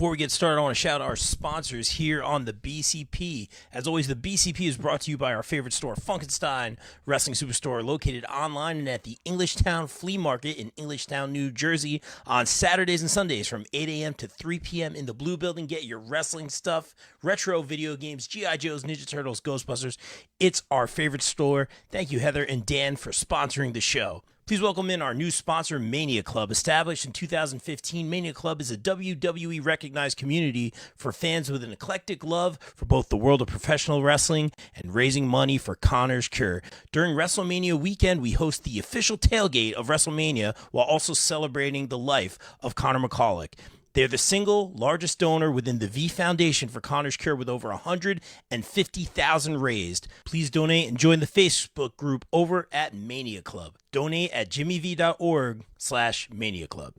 Before we get started, I want to shout out our sponsors here on the BCP. As always, the BCP is brought to you by our favorite store, Funkenstein Wrestling Superstore, located online and at the Englishtown Flea Market in Englishtown, New Jersey, on Saturdays and Sundays from 8 a.m. to 3 p.m. in the Blue Building. Get your wrestling stuff, retro video games, G.I. Joes, Ninja Turtles, Ghostbusters. It's our favorite store. Thank you, Heather and Dan, for sponsoring the show. Please welcome in our new sponsor, Mania Club. Established in 2015, Mania Club is a WWE recognized community for fans with an eclectic love for both the world of professional wrestling and raising money for Connor's Cure. During WrestleMania weekend, we host the official tailgate of WrestleMania while also celebrating the life of Connor McCulloch. They're the single largest donor within the V Foundation for Connor's Cure with over $150,000 raised. Please donate and join the Facebook group over at Mania Club. Donate at jimmyv.org/Mania Club.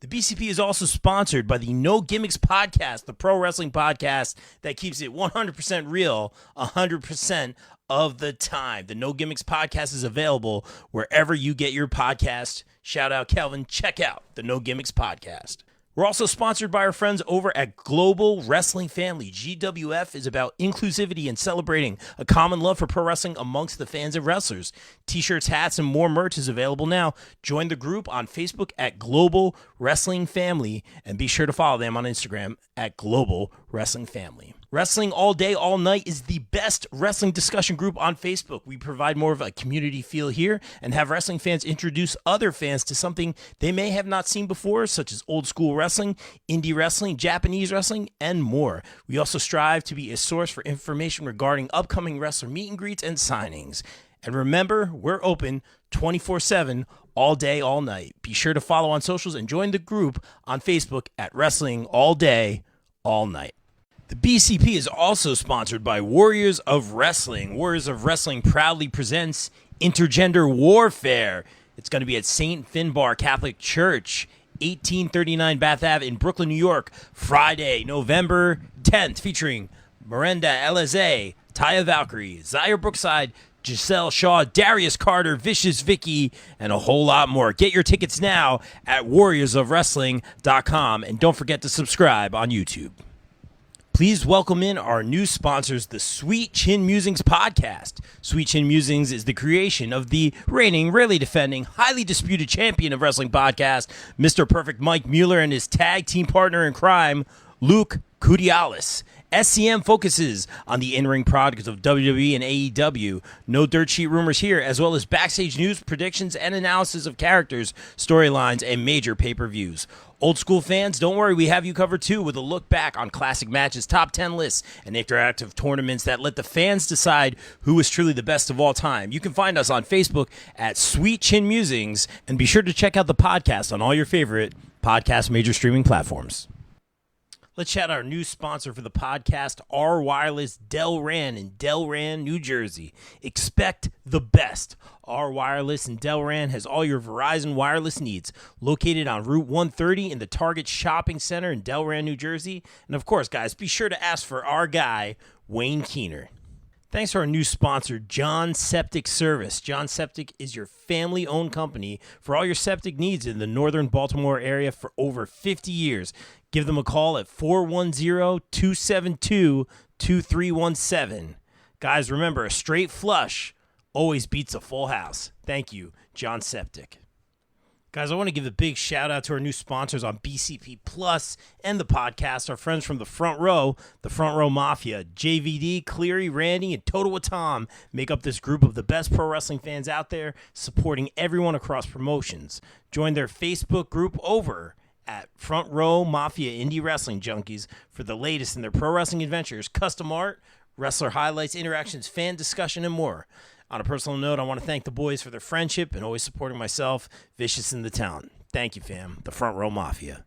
The BCP is also sponsored by the No Gimmicks Podcast, the pro wrestling podcast that keeps it 100% real 100% of the time. The No Gimmicks Podcast is available wherever you get your podcast. Shout out Kelvin. Check out the No Gimmicks Podcast. We're also sponsored by our friends over at Global Wrestling Family. GWF is about inclusivity and celebrating a common love for pro wrestling amongst the fans and wrestlers. T-shirts, hats, and more merch is available now. Join the group on Facebook at Global Wrestling Family and be sure to follow them on Instagram at Global Wrestling Family. Wrestling All Day, All Night is the best wrestling discussion group on Facebook. We provide more of a community feel here and have wrestling fans introduce other fans to something they may have not seen before, such as old school wrestling, indie wrestling, Japanese wrestling, and more. We also strive to be a source for information regarding upcoming wrestler meet and greets and signings. And remember, we're open 24/7, all day, all night. Be sure to follow on socials and join the group on Facebook at Wrestling All Day, All Night. The BCP is also sponsored by Warriors of Wrestling. Warriors of Wrestling proudly presents Intergender Warfare. It's going to be at St. Finbar Catholic Church, 1839 Bath Ave in Brooklyn, New York, Friday, November 10th, featuring Miranda Elize, Taya Valkyrie, Zaire Brookside, Giselle Shaw, Darius Carter, Vicious Vicky, and a whole lot more. Get your tickets now at warriorsofwrestling.com, and don't forget to subscribe on YouTube. Please welcome in our new sponsors, the Sweet Chin Musings podcast. Sweet Chin Musings is the creation of the reigning, rarely defending, highly disputed champion of wrestling podcast, Mr. Perfect Mike Mueller, and his tag team partner in crime, Luke Kudialis. SCM focuses on the in-ring products of WWE and AEW. No dirt sheet rumors here, as well as backstage news, predictions, and analysis of characters, storylines, and major pay-per-views. Old school fans, don't worry, we have you covered too with a look back on classic matches, top 10 lists, and interactive tournaments that let the fans decide who is truly the best of all time. You can find us on Facebook at Sweet Chin Musings, and be sure to check out the podcast on all your favorite podcast major streaming platforms. Let's shout out our new sponsor for the podcast, R Wireless Delran in Delran, New Jersey. Expect the best. R Wireless in Delran has all your Verizon wireless needs. Located on Route 130 in the Target Shopping Center in Delran, New Jersey. And of course, guys, be sure to ask for our guy, Wayne Keener. Thanks to our new sponsor, John Septic Service. John Septic is your family-owned company for all your septic needs in the northern Baltimore area for over 50 years. Give them a call at 410-272-2317. Guys, remember, a straight flush always beats a full house. Thank you, John Septic. Guys, I want to give a big shout out to our new sponsors on BCP Plus and the podcast, our friends from the Front Row Mafia. JVD, Cleary, Randy, and Total Tom make up this group of the best pro wrestling fans out there, supporting everyone across promotions. Join their Facebook group over at Front Row Mafia Indie Wrestling Junkies for the latest in their pro wrestling adventures, custom art, wrestler highlights, interactions, fan discussion, and more. On a personal note, I want to thank the boys for their friendship and always supporting myself, Vicious in the Town. Thank you, fam. The Front Row Mafia.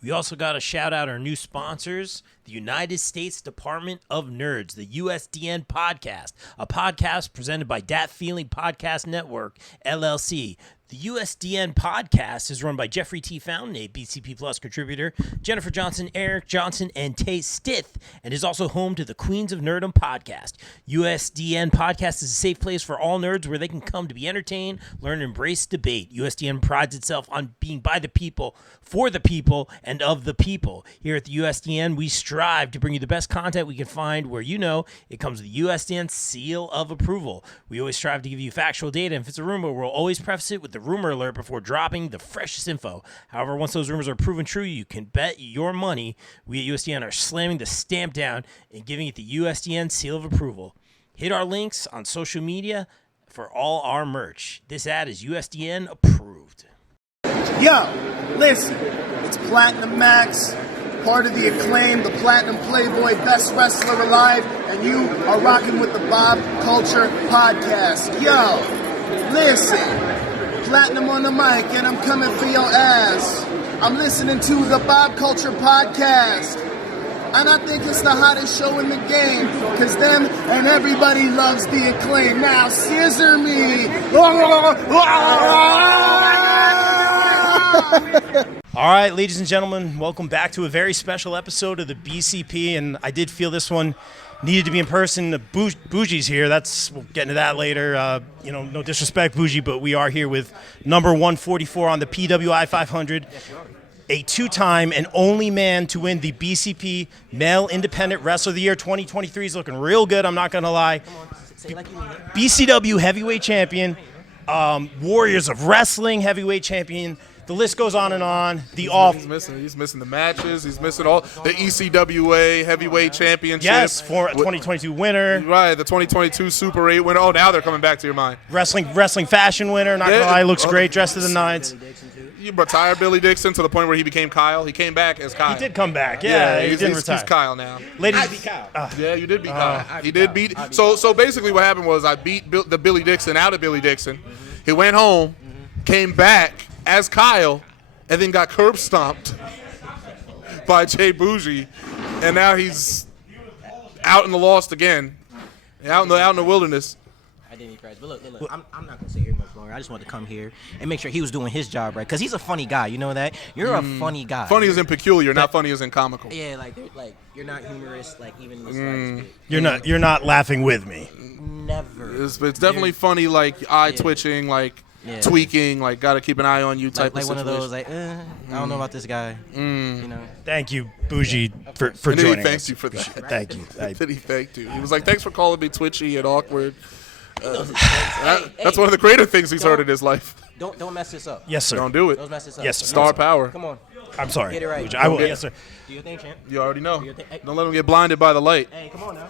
We also got to shout out our new sponsors, the United States Department of Nerds, the USDN Podcast, a podcast presented by Dat Feeling Podcast Network, LLC. The USDN podcast is run by Jeffrey T. Fountain, a BCP Plus contributor, Jennifer Johnson, Eric Johnson, and Tay Stith, and is also home to the Queens of Nerdom podcast. USDN podcast is a safe place for all nerds where they can come to be entertained, learn, and embrace debate. USDN prides itself on being by the people, for the people, and of the people. Here at the USDN, we strive to bring you the best content we can find where you know it comes with the USDN seal of approval. We always strive to give you factual data, and if it's a rumor, we'll always preface it with the rumor alert before dropping the freshest info. However, once those rumors are proven true, you can bet your money we at USDN are slamming the stamp down and giving it the USDN seal of approval. Hit our links on social media for all our merch. This ad is USDN approved. Yo, listen, it's Platinum Max, part of the Acclaim, the Platinum Playboy, best wrestler alive, and you are rocking with the Bob Culture Podcast. Yo, listen. Platinum on the mic, and I'm coming for your ass. I'm listening to the Bob Culture Podcast, and I think it's the hottest show in the game, because them and everybody loves the Acclaim. Now, scissor me. All right, ladies and gentlemen, welcome back to a very special episode of the BCP, and I did feel this one needed to be in person. Bougie's here. We'll get into that later. No disrespect, Bougie, but we are here with number 144 on the PWI 500, a two-time and only man to win the BCP Male Independent Wrestler of the Year 2023. He's looking real good, I'm not going to lie. BCW Heavyweight Champion, Warriors of Wrestling Heavyweight Champion. The list goes on and on. He's missing the matches. He's missing all the ECWA Heavyweight Championship. Yes, for a 2022 winner. Right, the 2022 Super 8 winner. Oh, now they're coming back to your mind. Wrestling fashion winner. Not gonna lie, looks great, dressed to the nines. You retired Billy Dixon to the point where he became Kyle. He came back as Kyle. He did come back. Yeah, he didn't retire. He's Kyle now. Ladies, I beat Kyle. Yeah, you did beat Kyle. He did beat. So basically, what happened was I beat the Billy Dixon out of Billy Dixon. He went home, came back as Kyle, and then got curb stomped by Jay Bougie, and now he's out in the lost again, out in the wilderness. I didn't even crash, but look. I'm not gonna sit here much longer. I just wanted to come here and make sure he was doing his job right, because he's a funny guy. You know that? You're a funny guy. Funny as in peculiar, not funny as in comical. Yeah, like you're not humorous, like even in this you're not laughing with me. Never. It's definitely funny, like eye twitching, like. Yeah. Tweaking, like gotta keep an eye on you type like of one situation. of those, like I don't know about this guy. You know. Thank you, Bougie, for and joining he thanked us. you for that. Thank you. He thanked you. He was like, "Thanks for calling me twitchy and awkward." That's one of the greater things he's heard in his life. Don't mess this up. Yes, sir. Don't do it. Don't mess this up. Yes, sir. Star power. Come on. I'm sorry. Get it right. Bougie. I will. Yes, sir. Do your thing, champ. You already know. Hey. Don't let him get blinded by the light. Hey, come on now.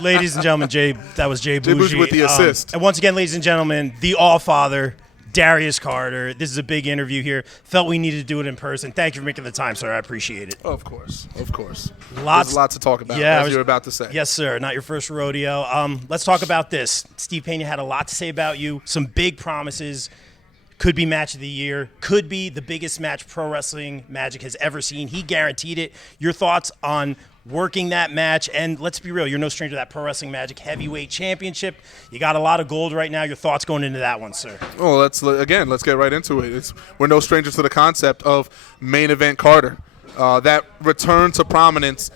Ladies and gentlemen, that was Jay Bougie. Bougie with the assist. And once again, ladies and gentlemen, the All-Father, Darius Carter. This is a big interview here. Felt we needed to do it in person. Thank you for making the time, sir. I appreciate it. Of course. There's a lot to talk about, as you're about to say. Yes, sir. Not your first rodeo. Let's talk about this. Steve Pena had a lot to say about you. Some big promises. Could be match of the year. Could be the biggest match Pro Wrestling Magic has ever seen. He guaranteed it. Your thoughts on working that match? And let's be real, you're no stranger to that Pro Wrestling Magic Heavyweight Championship. You got a lot of gold right now. Your thoughts going into that one, sir? Well, let's get right into it. We're no strangers to the concept of main event Carter. That return to prominence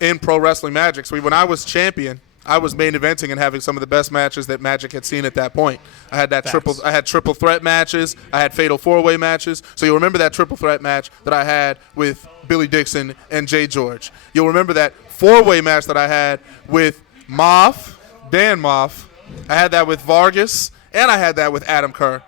in Pro Wrestling Magic. So when I was champion, I was main eventing and having some of the best matches that Magic had seen at that point. I had triple threat matches. I had fatal four-way matches. So you'll remember that triple threat match that I had with Billy Dixon and Jay George. You'll remember that four-way match that I had with Dan Moff. I had that with Vargas, and I had that with Adam Kerr.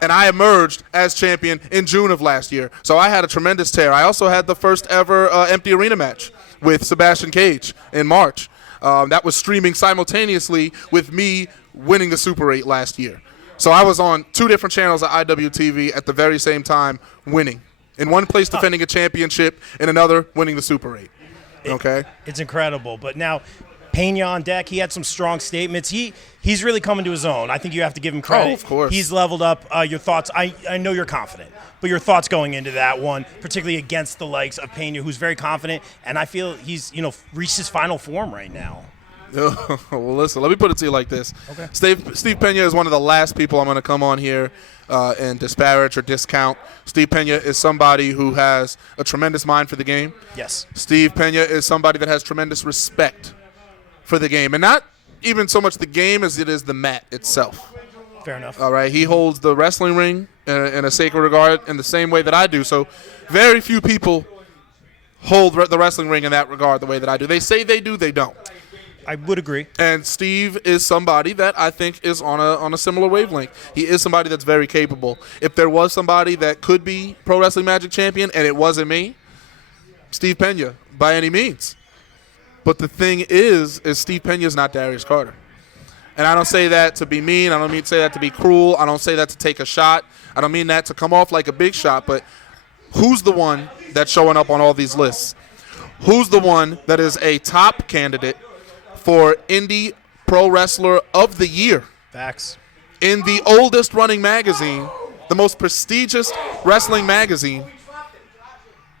And I emerged as champion in June of last year. So I had a tremendous tear. I also had the first ever empty arena match with Sebastian Cage in March. That was streaming simultaneously with me winning the Super 8 last year. So I was on two different channels at IWTV at the very same time winning. In one place defending a championship, in another winning the Super 8. Okay? It's incredible. But now Pena on deck, he had some strong statements. He's really coming to his own. I think you have to give him credit. Oh, of course. He's leveled up. Your thoughts, I know you're confident, but your thoughts going into that one, particularly against the likes of Pena, who's very confident, and I feel he's reached his final form right now. Well, listen, let me put it to you like this. Okay. Steve Pena is one of the last people I'm going to come on here and disparage or discount. Steve Pena is somebody who has a tremendous mind for the game. Yes. Steve Pena is somebody that has tremendous respect for the game, and not even so much the game as it is the mat itself. Fair enough. All right, he holds the wrestling ring in a sacred regard in the same way that I do. So very few people hold the wrestling ring in that regard the way that I do. They say they do, they don't. I would agree. And Steve is somebody that I think is on a similar wavelength. He is somebody that's very capable. If there was somebody that could be Pro Wrestling Magic champion and it wasn't me, Steve Pena, by any means. But the thing is Steve Pena is not Darius Carter. And I don't say that to be mean. I don't mean to say that to be cruel. I don't say that to take a shot. I don't mean that to come off like a big shot. But who's the one that's showing up on all these lists? Who's the one that is a top candidate for Indie Pro Wrestler of the Year? Facts. In the oldest running magazine, the most prestigious wrestling magazine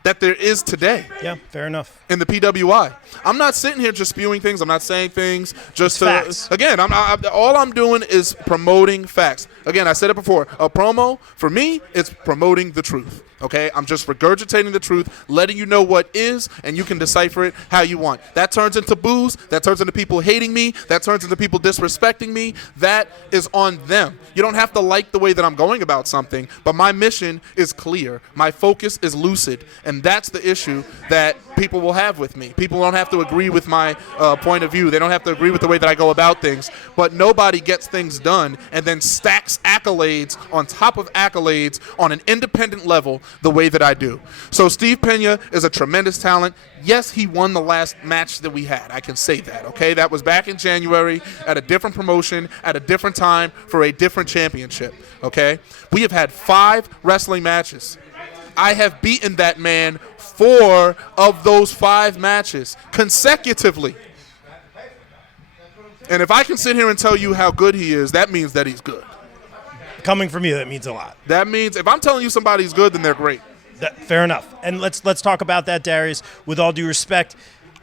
that there is today. Yeah, fair enough. In the PWI. I'm not sitting here just spewing things. I'm not saying things just to. Facts. Again, all I'm doing is promoting facts. Again, I said it before. A promo, for me, it's promoting the truth. Okay? I'm just regurgitating the truth, letting you know what is, and you can decipher it how you want. That turns into boos. That turns into people hating me. That turns into people disrespecting me. That is on them. You don't have to like the way that I'm going about something, but my mission is clear. My focus is lucid, and that's the issue that people will have with me. People don't have to agree with my point of view. They don't have to agree with the way that I go about things, but nobody gets things done and then stacks accolades on top of accolades on an independent level the way that I do. So Steve Pena is a tremendous talent. Yes, he won the last match that we had. I can say that, okay? That was back in January at a different promotion, at a different time, for a different championship, okay? We have had 5 wrestling matches. I have beaten that man 4 of those 5 matches consecutively. And if I can sit here and tell you how good he is, that means that he's good. Coming from you, that means a lot. That means if I'm telling you somebody's good, then they're great. Fair enough. And let's talk about that, Darius. With all due respect,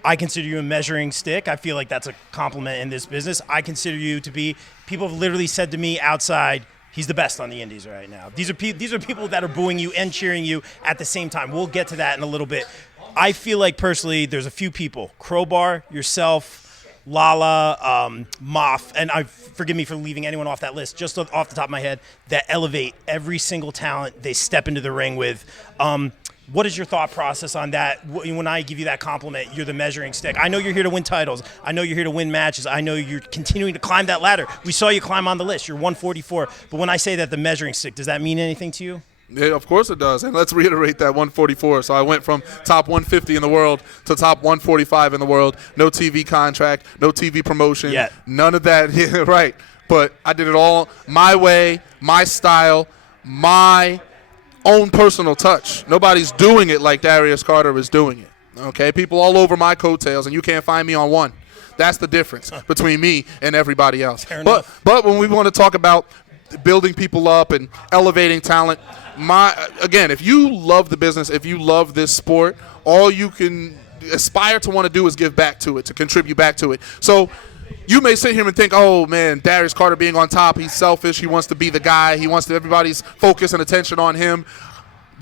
I consider you a measuring stick. I feel like that's a compliment in this business. I consider you to be, people have literally said to me outside, he's the best on the indies right now. These are people that are booing you and cheering you at the same time. We'll get to that in a little bit. I feel like personally there's a few people, Crowbar, yourself, Lala, Moff, and forgive me for leaving anyone off that list, just off the top of my head, that elevate every single talent they step into the ring with. What is your thought process on that? When I give you that compliment, you're the measuring stick. I know you're here to win titles. I know you're here to win matches. I know you're continuing to climb that ladder. We saw you climb on the list. You're 144. But when I say that, the measuring stick, does that mean anything to you? Yeah, of course it does. And let's reiterate that 144. So I went from top 150 in the world to top 145 in the world. No TV contract, no TV promotion. Yet. None of that. Yeah, right. But I did it all my way, my style, my own personal touch. Nobody's doing it like Darius Carter is doing it. Okay? People all over my coattails, and you can't find me on one. That's the difference between me and everybody else. But when we want to talk about building people up and elevating talent, again, if you love the business, if you love this sport, all you can aspire to want to do is give back to it, to contribute back to it. So you may sit here and think, oh, man, Darius Carter being on top, he's selfish, he wants to be the guy, he wants everybody's focus and attention on him.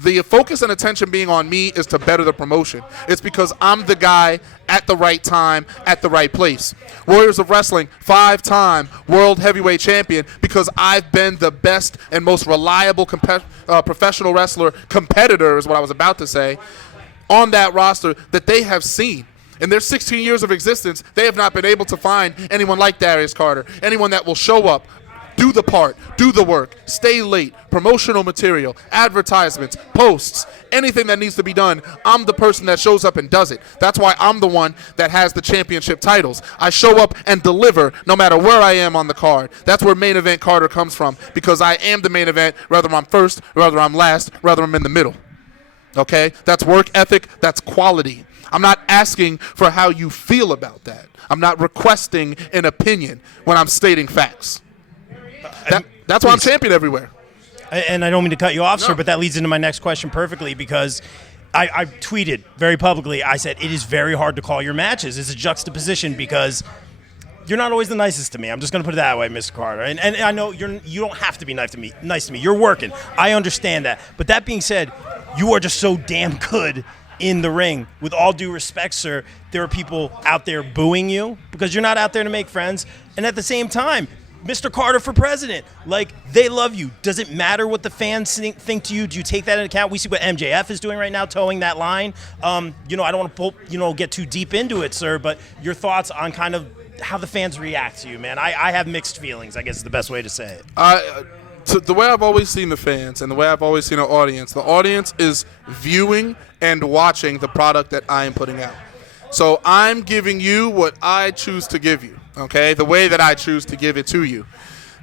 The focus and attention being on me is to better the promotion. It's because I'm the guy at the right time, at the right place. Warriors of Wrestling, 5-time World Heavyweight Champion, because I've been the best and most reliable professional wrestler, competitor is what I was about to say, on that roster that they have seen. In their 16 years of existence, they have not been able to find anyone like Darius Carter, anyone that will show up, do the part, do the work, stay late, promotional material, advertisements, posts, anything that needs to be done. I'm the person that shows up and does it. That's why I'm the one that has the championship titles. I show up and deliver no matter where I am on the card. That's where main event Carter comes from, because I am the main event, whether I'm first, whether I'm last, whether I'm in the middle. Okay? That's work ethic. That's quality. I'm not asking for how you feel about that. I'm not requesting an opinion when I'm stating facts. That's why I'm champion everywhere. And I don't mean to cut you off, sir, No. but that leads into my next question perfectly, because I tweeted very publicly, I said, it is very hard to call your matches. It's a juxtaposition because you're not always the nicest to me. I'm just going to put it that way, Mr. Carter. And I know you don't have to be nice to me. You're working. I understand that. But that being said, you are just so damn good in the ring. With all due respect, sir, there are people out there booing you because you're not out there to make friends. And at the same time, Mr. Carter for president. Like, they love you. Does it matter what the fans think to you? Do you take that into account? We see what MJF is doing right now, towing that line. I don't want to get too deep into it, sir, but your thoughts on kind of how the fans react to you, man. I have mixed feelings, I guess is the best way to say it. The way I've always seen the fans and the way I've always seen the audience is viewing and watching the product that I am putting out. So I'm giving you what I choose to give you. Okay, the way that I choose to give it to you.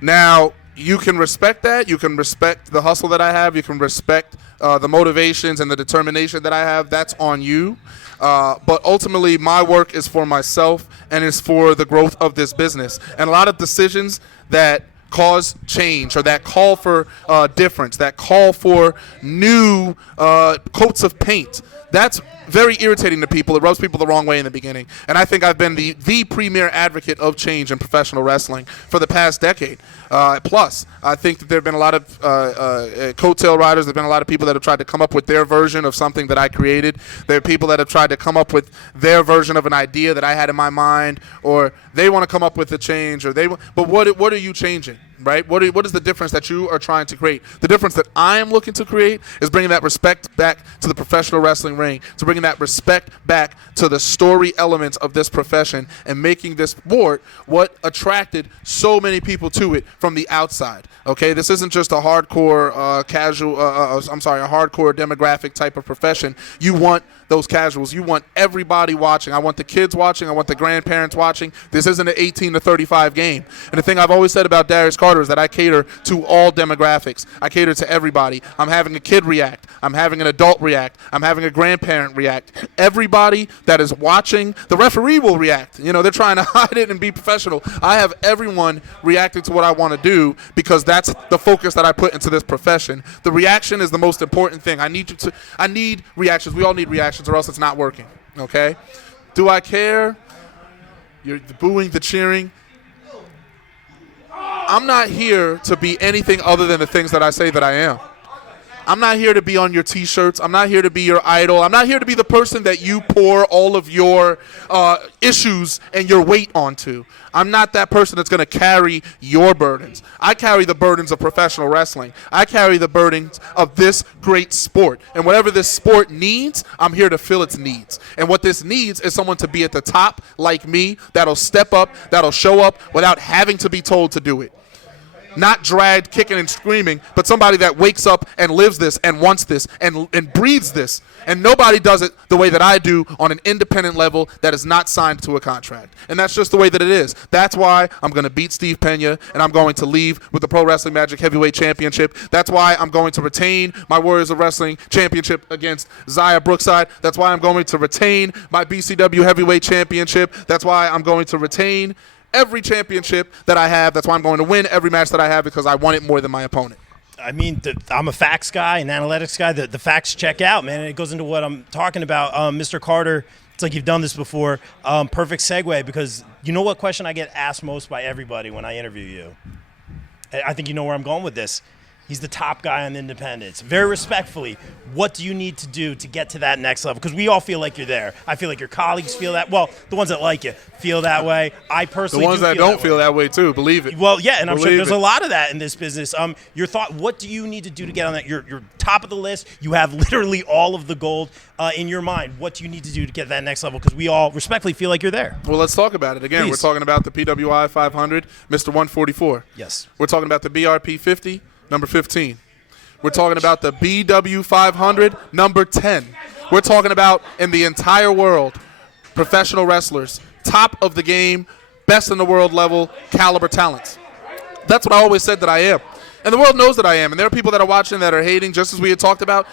Now, you can respect that. You can respect the hustle that I have. You can respect the motivations and the determination that I have. That's on you. But ultimately, my work is for myself and is for the growth of this business. And a lot of decisions that cause change or that call for difference, that call for new coats of paint, that's very irritating to people. It rubs people the wrong way in the beginning. And I think I've been the premier advocate of change in professional wrestling for the past decade. Plus, I think that there have been a lot of coattail riders. There have been a lot of people that have tried to come up with their version of something that I created. There are people that have tried to come up with their version of an idea that I had in my mind, or they want to come up with a change, but what are you changing? Right? What is the difference that you are trying to create? The difference that I am looking to create is bringing that respect back to the professional wrestling ring, to bringing that respect back to the story elements of this profession and making this sport what attracted so many people to it from the outside. Okay, this isn't just a hardcore a hardcore demographic type of profession. You want those casuals. You want everybody watching. I want the kids watching. I want the grandparents watching. This isn't an 18 to 35 game. And the thing I've always said about Darius Carter is that I cater to all demographics. I cater to everybody. I'm having a kid react. I'm having an adult react. I'm having a grandparent react. Everybody that is watching, the referee will react. They're trying to hide it and be professional. I have everyone reacting to what I want to do because that's the focus that I put into this profession. The reaction is the most important thing. I need reactions. We all need reactions, or else it's not working. Okay? Do I care? You're the booing, the cheering. I'm not here to be anything other than the things that I say that I am. I'm not here to be on your T-shirts. I'm not here to be your idol. I'm not here to be the person that you pour all of your issues and your weight onto. I'm not that person that's going to carry your burdens. I carry the burdens of professional wrestling. I carry the burdens of this great sport. And whatever this sport needs, I'm here to fill its needs. And what this needs is someone to be at the top like me, that'll step up, that'll show up without having to be told to do it. Not dragged, kicking and screaming, but somebody that wakes up and lives this and wants this and breathes this. And nobody does it the way that I do on an independent level that is not signed to a contract. And that's just the way that it is. That's why I'm going to beat Steve Pena, and I'm going to leave with the Pro Wrestling Magic Heavyweight Championship. That's why I'm going to retain my Warriors of Wrestling Championship against Zaya Brookside. That's why I'm going to retain my BCW Heavyweight Championship. That's why I'm going to retain every championship that I have. That's why I'm going to win every match that I have, because I want it more than my opponent. I mean, I'm a facts guy, an analytics guy. The facts check out, man, and it goes into what I'm talking about. Mr. Carter, it's like you've done this before. Perfect segue, because you know what question I get asked most by everybody when I interview you? I think you know where I'm going with this. He's the top guy on the independents. Very respectfully, what do you need to do to get to that next level? Because we all feel like you're there. I feel like your colleagues feel that. Well, the ones that like you feel that way. I personally the ones that don't feel that way too. Believe it. Well, yeah, and I'm sure there's a lot of that in this business. Your thought? What do you need to do to get on that? You're top of the list. You have literally all of the gold in your mind. What do you need to do to get to that next level? Because we all respectfully feel like you're there. Well, let's talk about it again. Please. We're talking about the PWI 500, Mr. 144. Yes. We're talking about the BRP 50. Number 15. We're talking about the BW 500, number 10. We're talking about, in the entire world, professional wrestlers, top of the game, best in the world level, caliber talents. That's what I always said that I am. And the world knows that I am. And there are people that are watching that are hating, just as we had talked about.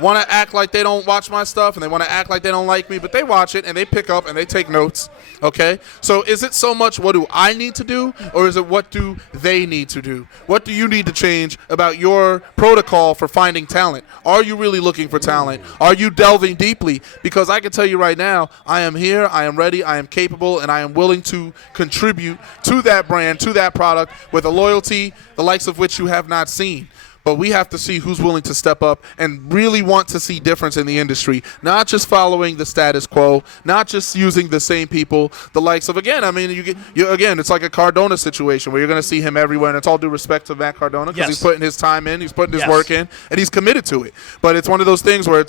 want to act like they don't watch my stuff and they want to act like they don't like me, but they watch it and they pick up and they take notes, okay? So is it so much what do I need to do, or is it what do they need to do? What do you need to change about your protocol for finding talent? Are you really looking for talent? Are you delving deeply? Because I can tell you right now, I am here, I am ready, I am capable, and I am willing to contribute to that brand, to that product, with a loyalty the likes of which you have not seen. But we have to see who's willing to step up and really want to see difference in the industry, not just following the status quo, not just using the same people, the likes of, again, I mean, again, it's like a Cardona situation where you're going to see him everywhere, and it's all due respect to Matt Cardona because he's putting his time in, he's putting his work in, and he's committed to it. But it's one of those things where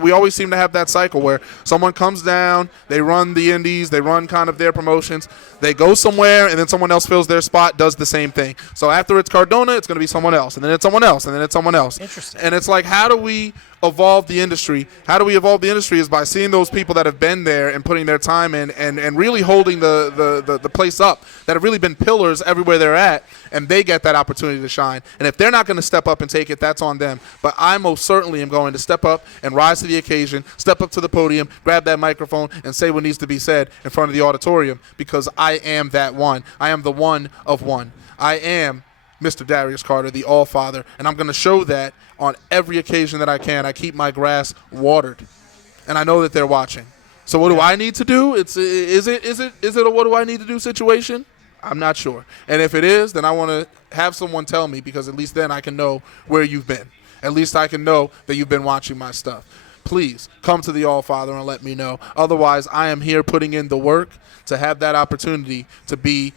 we always seem to have that cycle where someone comes down, they run the indies, they run kind of their promotions, they go somewhere, and then someone else fills their spot, does the same thing. So after it's Cardona, it's going to be someone else, and then it's someone else. And then it's someone else. Interesting. And it's like, how do we evolve the industry? How do we evolve the industry is by seeing those people that have been there and putting their time in and really holding the place up, that have really been pillars everywhere they're at, and they get that opportunity to shine. And if they're not going to step up and take it, that's on them. But I most certainly am going to step up and rise to the occasion, step up to the podium, grab that microphone, and say what needs to be said in front of the auditorium, because I am that one. I am the one of one. I am Mr. Darius Carter, the All-Father, and I'm going to show that on every occasion that I can. I keep my grass watered, and I know that they're watching. So what do I need to do? Is it a what do I need to do situation? I'm not sure. And if it is, then I want to have someone tell me, because at least then I can know where you've been. At least I can know that you've been watching my stuff. Please come to the All-Father and let me know. Otherwise, I am here putting in the work to have that opportunity to be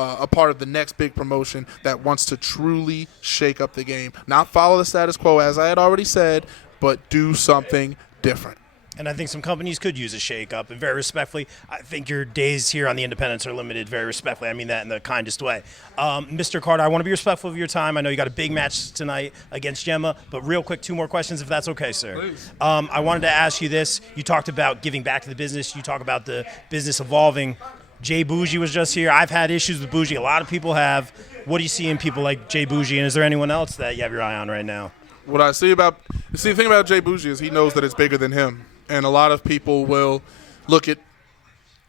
a part of the next big promotion that wants to truly shake up the game. Not follow the status quo, as I had already said, but do something different. And I think some companies could use a shake-up. And very respectfully, I think your days here on the Independents are limited. Very respectfully, I mean that in the kindest way. Mr. Carter, I want to be respectful of your time. I know you got a big match tonight against Gemma, but real quick, 2 more questions, if that's okay, sir. Please. I wanted to ask you this. You talked about giving back to the business. You talk about the business evolving. Jay Bougie was just here. I've had issues with Bougie. A lot of people have. What do you see in people like Jay Bougie, and is there anyone else that you have your eye on right now? What I see the thing about Jay Bougie is he knows that it's bigger than him. And a lot of people will look at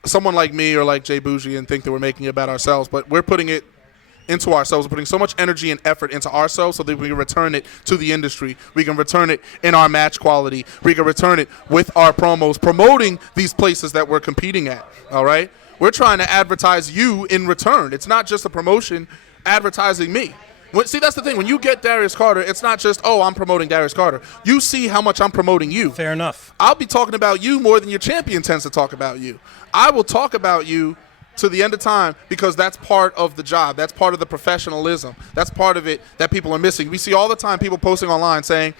someone like me or like Jay Bougie and think that we're making it about ourselves, but we're putting it into ourselves. We're putting so much energy and effort into ourselves so that we can return it to the industry. We can return it in our match quality. We can return it with our promos, promoting these places that we're competing at, all right? We're trying to advertise you in return. It's not just a promotion advertising me. See, that's the thing. When you get Darius Carter, it's not just, oh, I'm promoting Darius Carter. You see how much I'm promoting you. Fair enough. I'll be talking about you more than your champion tends to talk about you. I will talk about you to the end of time because that's part of the job. That's part of the professionalism. That's part of it that people are missing. We see all the time people posting online saying,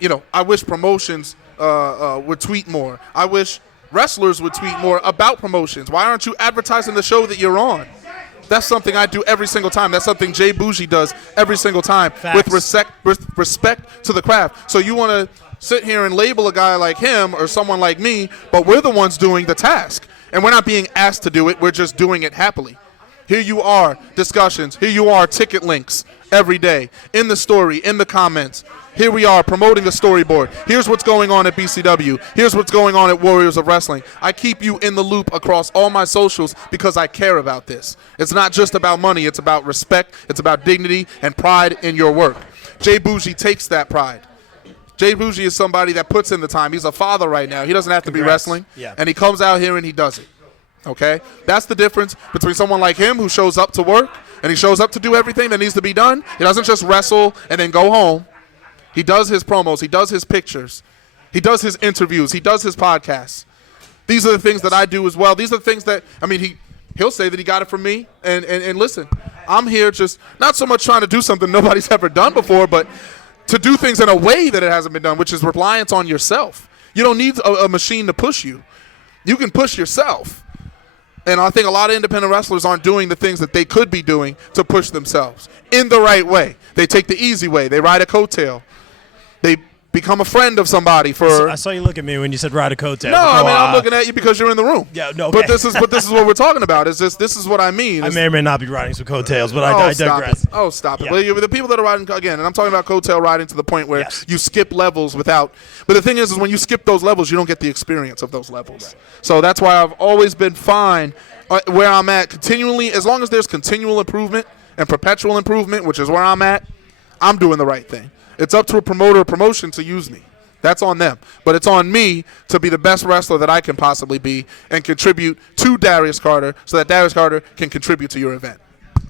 you know, I wish promotions would tweet more. I wish wrestlers would tweet more about promotions. Why aren't you advertising the show that you're on? That's something I do every single time. That's something Jay Bougie does every single time. Facts. with respect to the craft. So you want to sit here and label a guy like him or someone like me, but we're the ones doing the task. And we're not being asked to do it. We're just doing it happily. Here you are, discussions. Here you are, ticket links every day. In the story, in the comments. Here we are promoting a storyboard. Here's what's going on at BCW. Here's what's going on at Warriors of Wrestling. I keep you in the loop across all my socials because I care about this. It's not just about money. It's about respect. It's about dignity and pride in your work. Jay Bougie takes that pride. Jay Bougie is somebody that puts in the time. He's a father right now. He doesn't have to be wrestling. Yeah. And he comes out here and he does it. Okay? That's the difference between someone like him who shows up to work and he shows up to do everything that needs to be done. He doesn't just wrestle and then go home. He does his promos. He does his pictures. He does his interviews. He does his podcasts. These are the things that I do as well. These are the things that, I mean, he'll say that he got it from me. And listen, I'm here just not so much trying to do something nobody's ever done before, but to do things in a way that it hasn't been done, which is reliance on yourself. You don't need a machine to push you. You can push yourself. And I think a lot of independent wrestlers aren't doing the things that they could be doing to push themselves in the right way. They take the easy way. They ride a coattail. They become a friend of somebody for. I saw you look at me when you said ride a coattail. No, I mean I'm looking at you because you're in the room. Yeah, no. But Okay. this is what we're talking about. Is this is what I mean? I may or may not be riding some coattails, but I digress. Stop it. Yeah. Well, the people that are riding again, and I'm talking about coattail riding to the point where Yes. you skip levels without. But the thing is when you skip those levels, you don't get the experience of those levels. Right. So that's why I've always been fine where I'm at continually, as long as there's continual improvement and perpetual improvement, which is where I'm at. I'm doing the right thing. It's up to a promoter or promotion to use me. That's on them. But it's on me to be the best wrestler that I can possibly be and contribute to Darius Carter so that Darius Carter can contribute to your event.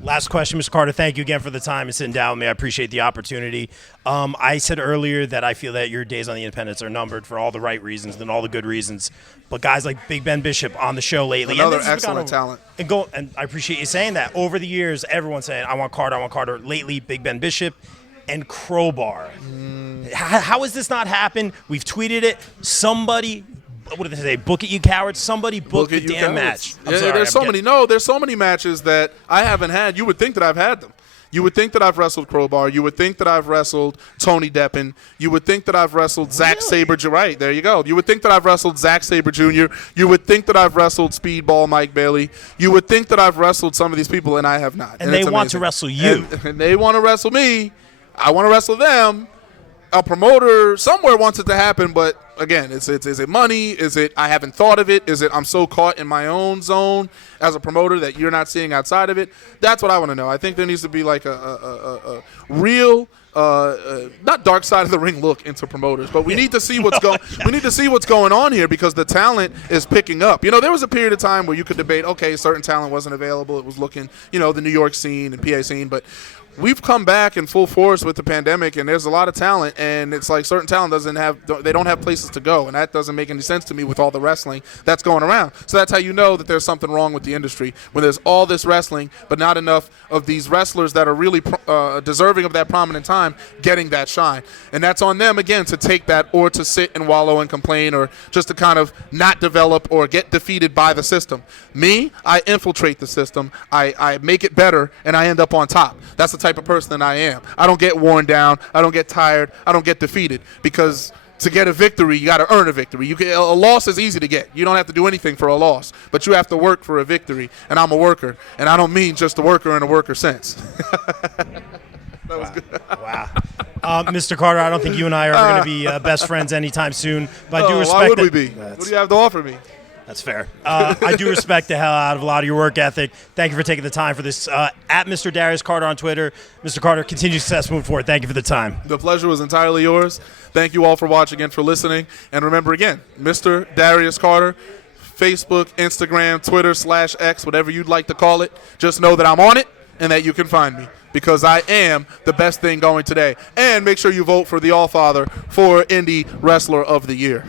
Last question, Mr. Carter. Thank you again for the time and sitting down with me. I appreciate the opportunity. I said earlier that I feel that your days on the Independents are numbered for all the right reasons and all the good reasons. But guys like Big Ben Bishop on the show lately. Another and this has excellent gone talent. And I appreciate you saying that. Over the years, everyone's saying, I want Carter. Lately, Big Ben Bishop and Crowbar. How has this not happened? We've tweeted it. Somebody, what did they say? Book it, you cowards. Somebody book the damn match. I'm sorry, there's so many matches that I haven't had. You would think that I've had them. You would think that I've wrestled Crowbar. You would think that I've wrestled Tony Deppen. You would think that I've wrestled Zack Sabre. Right, there you go. You would think that I've wrestled Zack Sabre Jr. You would think that I've wrestled Speedball Mike Bailey. You would think that I've wrestled some of these people, and I have not. And they want to wrestle you. And they want to wrestle me. I want to wrestle them. A promoter somewhere wants it to happen, but again, is it money? Is it I haven't thought of it? Is it I'm so caught in my own zone as a promoter that you're not seeing outside of it? That's what I want to know. I think there needs to be like a real not dark side of the ring look into promoters, but we need to see what's going. We need to see what's going on here because the talent is picking up. You know, there was a period of time where you could debate, okay, certain talent wasn't available. It was looking, the New York scene and PA scene, but we've come back in full force with the pandemic, and there's a lot of talent, and it's like certain talent they don't have places to go, and that doesn't make any sense to me with all the wrestling that's going around. So that's how you know that there's something wrong with the industry when there's all this wrestling, but not enough of these wrestlers that are really deserving of that prominent time getting that shine. And that's on them, again, to take that or to sit and wallow and complain or just to kind of not develop or get defeated by the system. Me, I infiltrate the system, I make it better, and I end up on top. That's the type of person that I am. I don't get worn down. I don't get tired. I don't get defeated because to get a victory, you got to earn a victory. A loss is easy to get. You don't have to do anything for a loss, but you have to work for a victory, and I'm a worker, and I don't mean just a worker in a worker sense. That was good. Wow. Mr. Carter, I don't think you and I are going to be best friends anytime soon, but I do respect why would that. we be? What do you have to offer me? That's fair. I do respect the hell out of a lot of your work ethic. Thank you for taking the time for this. At Mr. Darius Carter on Twitter. Mr. Carter, continued success moving forward. Thank you for the time. The pleasure was entirely yours. Thank you all for watching and for listening. And remember again, Mr. Darius Carter, Facebook, Instagram, Twitter /X, whatever you'd like to call it. Just know that I'm on it and that you can find me because I am the best thing going today. And make sure you vote for the Allfather for Indie Wrestler of the Year.